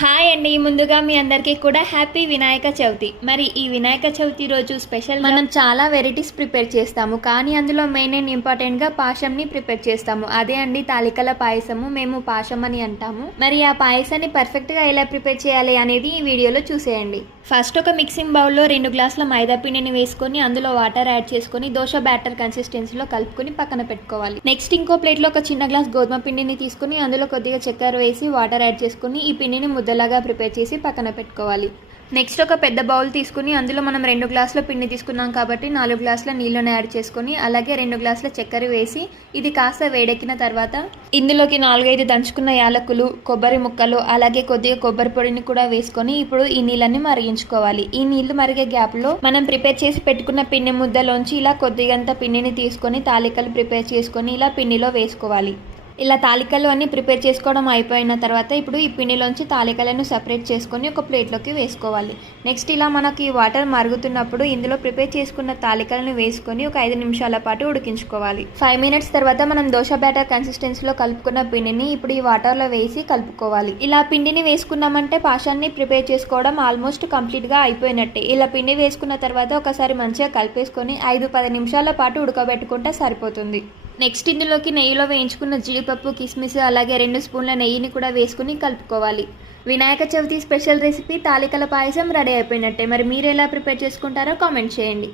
Hi అండి. ముందుగా మీ అందరికీ కూడా హ్యాపీ వినాయక చవితి. మరి ఈ వినాయక చవితి రోజు స్పెషల్ మనం చాలా వెరైటీస్ ప్రిపేర్ చేస్తాము కానీ అందులో మెయిన్ అండ్ ఇంపార్టెంట్గా పాషంని పాశంని ప్రిపేర్ చేస్తాము. అదే అండి తాలికల పాయసము మేము పాశం అని అంటాము. మరి ఆ పాయసాన్ని పర్ఫెక్ట్గా ఎలా ప్రిపేర్ చేయాలి అనేది ఈ వీడియోలో చూసేయండి. ఫస్ట్ ఒక మిక్సింగ్ బౌల్లో రెండు గ్లాసుల మైదా పిండిని వేసుకొని అందులో వాటర్ యాడ్ చేసుకొని దోశ బ్యాటర్ కన్సిస్టెన్సీలో కలుపుకొని పక్కన పెట్టుకోవాలి. నెక్స్ట్ ఇంకో ప్లేట్లో ఒక చిన్న గ్లాస్ గోధుమ పిండిని తీసుకుని అందులో కొద్దిగా చక్కెర వేసి వాటర్ యాడ్ చేసుకుని ఈ పిండిని ముద్దలాగా ప్రిపేర్ చేసి పక్కన పెట్టుకోవాలి. నెక్స్ట్ ఒక పెద్ద బౌల్ తీసుకుని అందులో మనం రెండు గ్లాసుల పిండి తీసుకున్నాం కాబట్టి నాలుగు గ్లాసుల నీళ్ళని యాడ్ చేసుకొని అలాగే రెండు గ్లాసుల చక్కెర వేసి ఇది కాస్త వేడెక్కిన తర్వాత ఇందులోకి నాలుగైదు దంచుకున్న యాలకులు కొబ్బరి ముక్కలు అలాగే కొద్దిగా కొబ్బరి పొడిని కూడా వేసుకొని ఇప్పుడు ఈ నీళ్ళని మరిగించుకోవాలి. ఈ నీళ్ళు మరిగే గ్యాప్లో మనం ప్రిపేర్ చేసి పెట్టుకున్న పిండి ముద్దలోంచి ఇలా కొద్దిగంత పిండిని తీసుకొని తాలికలు ప్రిపేర్ చేసుకొని ఇలా పిండిలో వేసుకోవాలి. ఇలా తాలికలు అన్నీ ప్రిపేర్ చేసుకోవడం అయిపోయిన తర్వాత ఇప్పుడు ఈ పిండిలోంచి తాలికలను సపరేట్ చేసుకొని ఒక ప్లేట్లోకి వేసుకోవాలి. నెక్స్ట్ ఇలా మనకి వాటర్ మరుగుతున్నప్పుడు ఇందులో ప్రిపేర్ చేసుకున్న తాలికలను వేసుకొని ఒక ఐదు నిమిషాల పాటు ఉడికించుకోవాలి. ఫైవ్ మినిట్స్ తర్వాత మనం దోశ బ్యాటర్ కన్సిస్టెన్సీలో కలుపుకున్న పిండిని ఇప్పుడు ఈ వాటర్లో వేసి కలుపుకోవాలి. ఇలా పిండిని వేసుకున్నామంటే పాషాన్ని ప్రిపేర్ చేసుకోవడం ఆల్మోస్ట్ కంప్లీట్గా అయిపోయినట్టే. ఇలా పిండి వేసుకున్న తర్వాత ఒకసారి మంచిగా కలిపేసుకొని ఐదు పది నిమిషాల పాటు ఉడకబెట్టుకుంటే సరిపోతుంది. నెక్స్ట్ ఇందులోకి నెయ్యిలో వేయించుకున్న జీడిపప్పు కిస్మిస్ అలాగే రెండు స్పూన్ల నెయ్యిని కూడా వేసుకుని కలుపుకోవాలి. వినాయక చవితి స్పెషల్ రెసిపీ తాలికల పాయసం రెడీ అయిపోయినట్టే. మరి మీరు ఎలా ప్రిపేర్ చేసుకుంటారో కామెంట్ చేయండి.